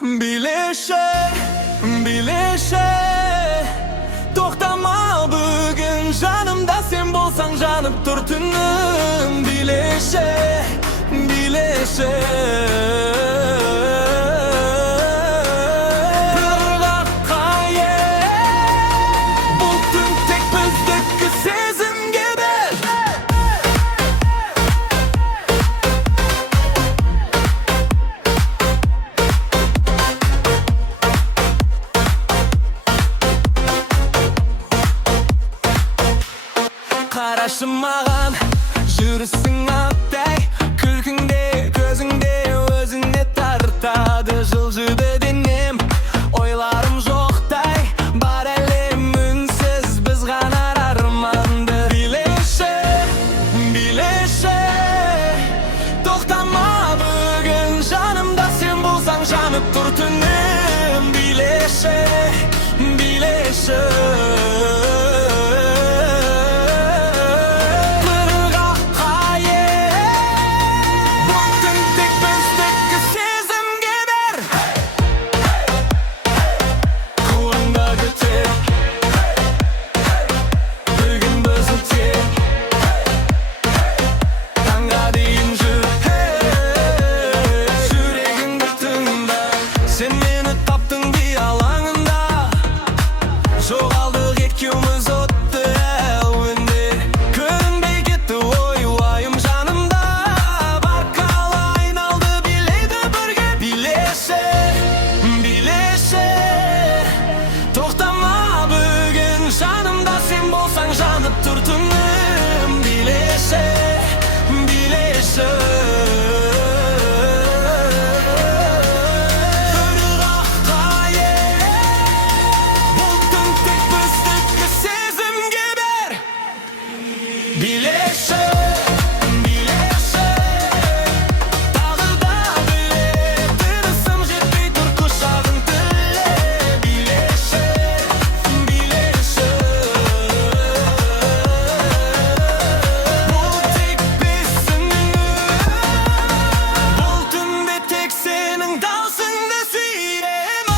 Bileshe, bileshe To'xtama bugün janımda sen bolsan janıp tur tünüm Bileshe, bileshe Қарашы маған, жүрісің аттай Күлкіңде, көзіңде өзіңе тартады Жылжыды денем, ойларым жоқтай Бар әлем үнсіз, біз ғана арманды Билеші, билеші Тоқтама бүгін жанымда сен болсаң жанып тұр түнім Билеші, билеші Sen meni taptın bir alаңында Жоғалдық екеуміз отты әлвінде Көрінбей кетті ойым жанымда Барқалы айналды билейді бірге Билеші, билеші Тоқтама бүгін жанымда сен болсаң жанып тұр түнім Билеші, билеші Билеші, билеші Тағы да біле Тырысым жетпей тұр құшағың тіле Билеші, билеші Бұл тек бесінің Бұл түнде тек сенің даусыңды сүйремін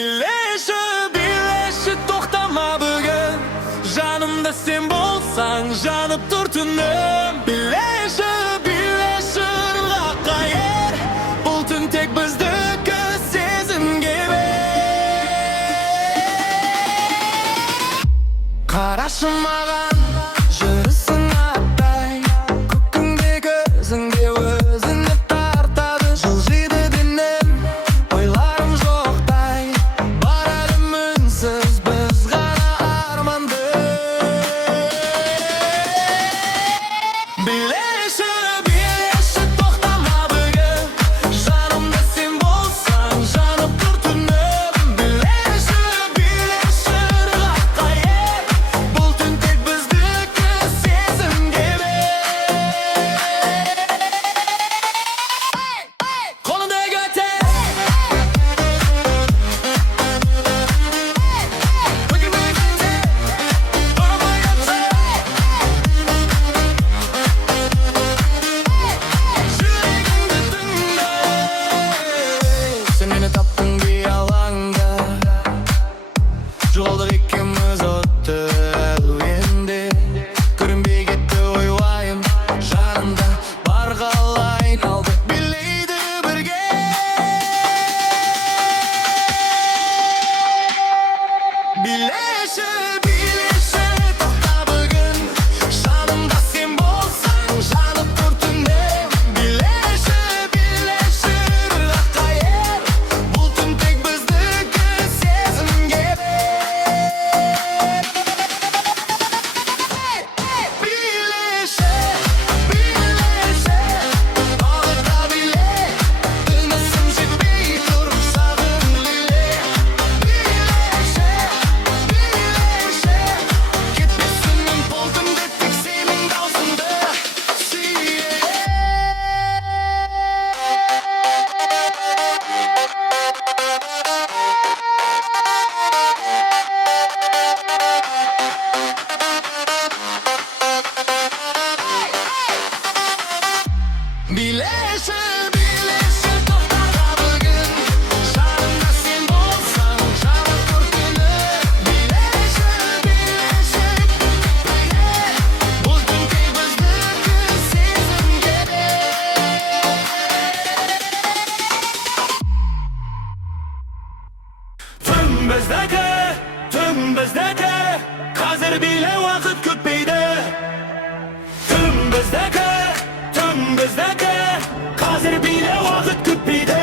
Билеші, билеші Тоқтама бүгін Жанымда сен болсаң жанып тұр түнім Билеші, билеші ырғаққа ер Бұл түн тек біздікі сезімге бер Қарашы маған жүрісің аттай Көкіңде көзіңде өзіңе тартады Жылжиды денем ойларым жоқтай Бар әлем үнсіз біз ғана арманды Билеші, билеші тоқтама бүгін Жанымда сен болсаң жанып тұр түнім Билеші, билеші ырғаққа ер Бұл түн тек Birleşip toxtara bugün Жанымда сен болсаң жарық көркіні Birleşip бірге Бұл түн тек біздікі сезім керек Түн біздікі Қазір биле уақыт күтпейді Түн біздікі Қазір биле уақыт күтпейді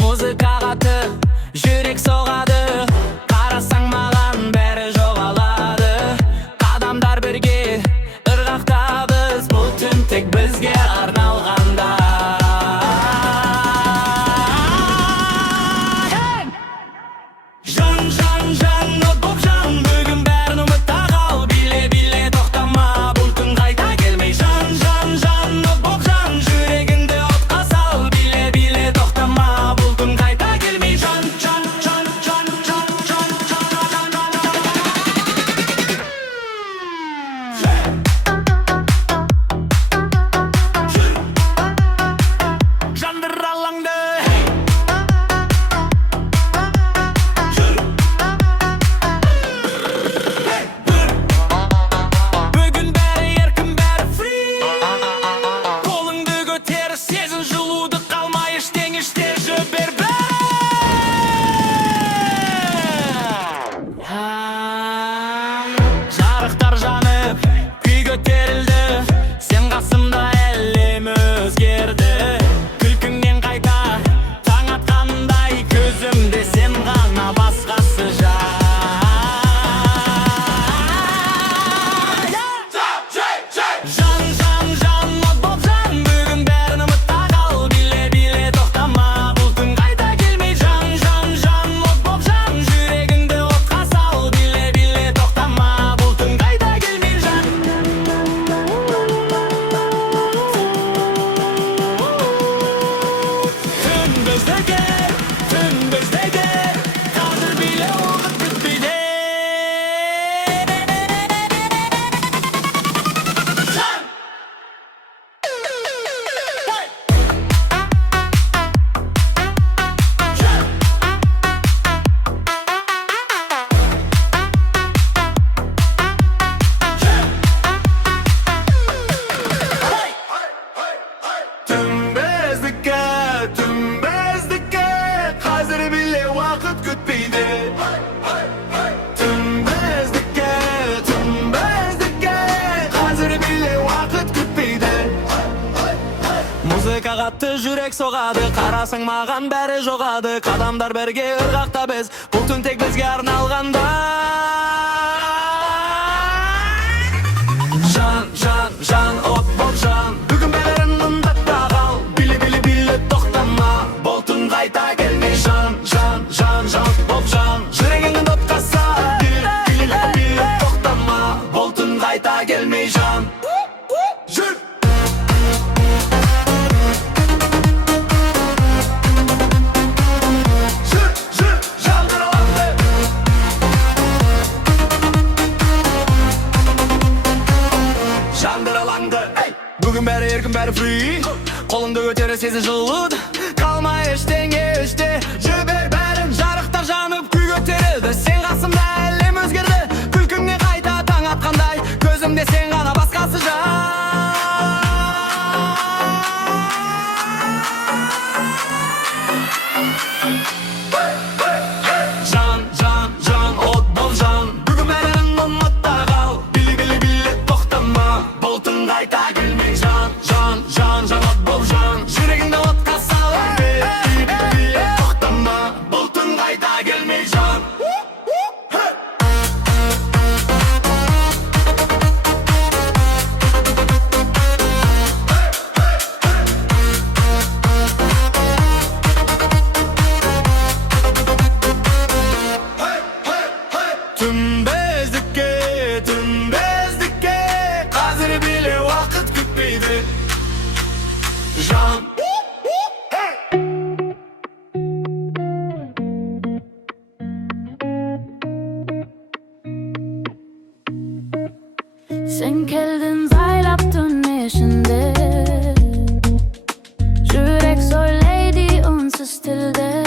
Музыка қатып, жүрек соғады Қарасаң маған бәрі жоғалады Қадамдар бірге, ырғақтабыз Бұл түн тек бізге арналғанда Жан, от боп жан Бүгін бәрін ұмытта қал Биле, тоқтама Бұл түн қайта келмей Жан, от боп жан Жүрегіңді отқа сал Биле, тоқтама Бұл түн қайта келмей Жан Жандыр алаңды Бүгін бәрі еркін бәрі free Қолыңды көтер сезін жылуды қалмай ештеңе жібер Жарықтар жанып күй көтерілді Сен қасымда әлем өзгерді Күлкіңнен қайта таң атқандай Көзімде сен ғана басқасы Жан, от боп жан Бүгін бәрін ұмытта қал Биле, тоқтама Бұл түн қайта келмей Жан, от боп жан Жүрегіңді отқа сал Биле, тоқтама Бұл түн қайта келмей Жан Түн біздікі Қазір биле уақыт күтпейді Түн біздікі Қазір биле уақыт күтпейді Түн біздікі Қазір биле уақыт күтпейді Музыка қатты жүрек соғады Қарасаң маған бәрі жоғады Қадамдар бірге ырғақта біз Бұл түн тек бізге арналғанда Жан, от боп жан Бүгін бәрін ұмытта қал Биле, тоқтама Бұл түн қайта келмей Жан, от боп жан Жүрегіңді отқа сал Биле, тоқтама Бұл түн қайта келмей Жан Жүр Жандар алаңды Жандар алаңды Бүгін бәрі еркін бәрі free Қолыңды көтере сезін жылуды Қалмай ештеңе жібер бәрін Жарықтар жанып күй көтерілді Сен қасымда әлем өзгерді Күлкіңнен қайта таң атқандай Көзімде сен ғана басқасы Жан, от боп жан Бүгін бәрін ұмытта қал Биле, тоқтама Бұл түн қайта келмей Жан, от боп жан Жүрегіңді отқа сал Биле, тоқтама Sen keldin zaylaptın eşinde, yürek söyledi unsuz tilde.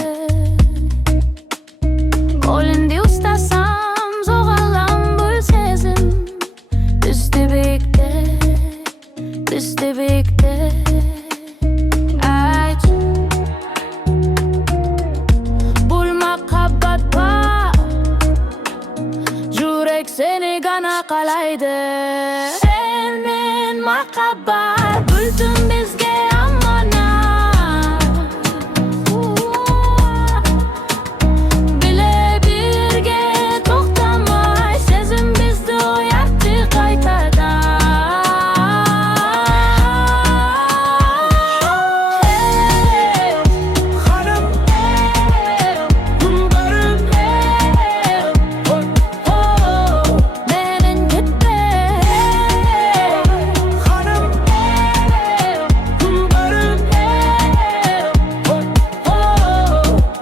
Kolindi ustasam zoğalan bu sezim. Bizde birlikte ayt. Bulmak kabbat var, yürek seni gana kalaydı. Elmin makabat, bütün bizge amana. Bile birge toxtamay, sezim bizde oyatdı qaytada. Hanım, hüngarım, Menin gitme, hanım, hüngarım,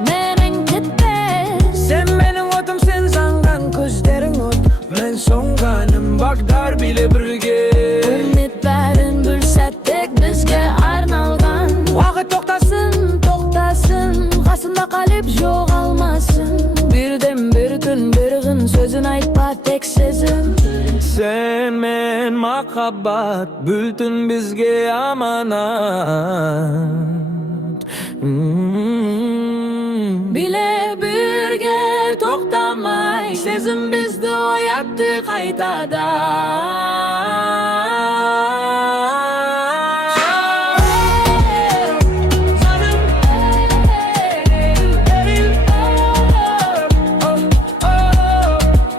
menin gitme. sen benim otum, sen zangan gözlerin ot. Men songanim bagdar bile birge. Ümitlerin bülsettik bizge arnalgan. Vakit toxtasın, Toxtasın, qasında qalib joğalmasın. Birden bir tün bir gün sözün aytpa tek sezim. sen men makabat, bütün bizge amanat. Bile birge toxtamay, sezim bizde oyatdı qaytada.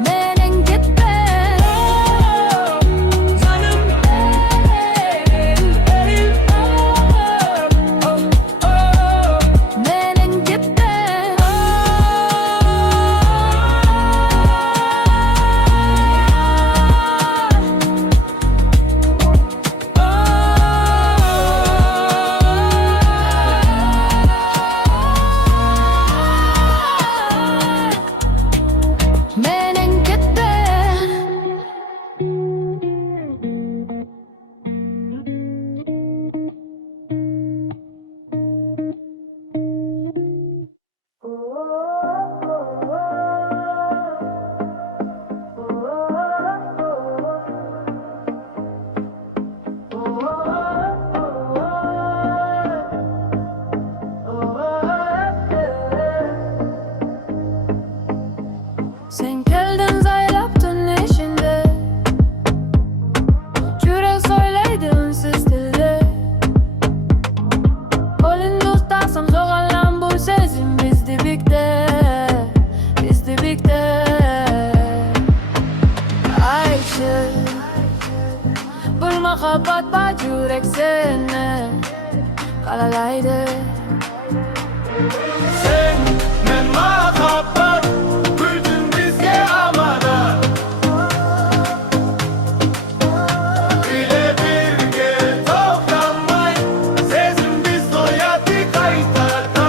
Menin gitme, menin gitme. Menin gitme. Sen geldin zaylaptın eşinde, yürek söyledi ünsüz tilde. Kolunda ustasam zoğalan bu sezim. Bizde birlikte ayşe. Bulma kapat bak yürek seni kalalaydı. sen men makabat, bütün bizge amanat. Bile birge toxtamay, sezim bizde oyatdı qaytada.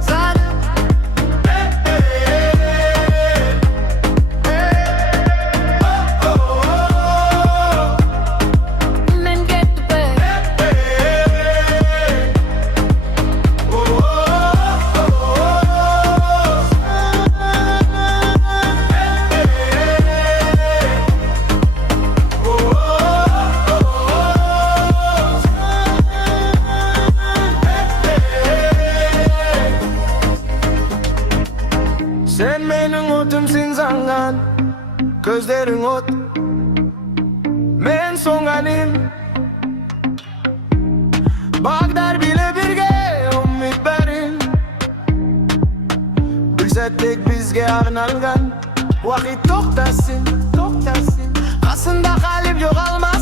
Zalim, men gitme. Sen benim otum, sen zangan gözlerin ot. Men songanim bagdar bile birge umit berin. Bilsettik bizge arnalgan, vakit toxtasın. Qasında qalib yo'qolma.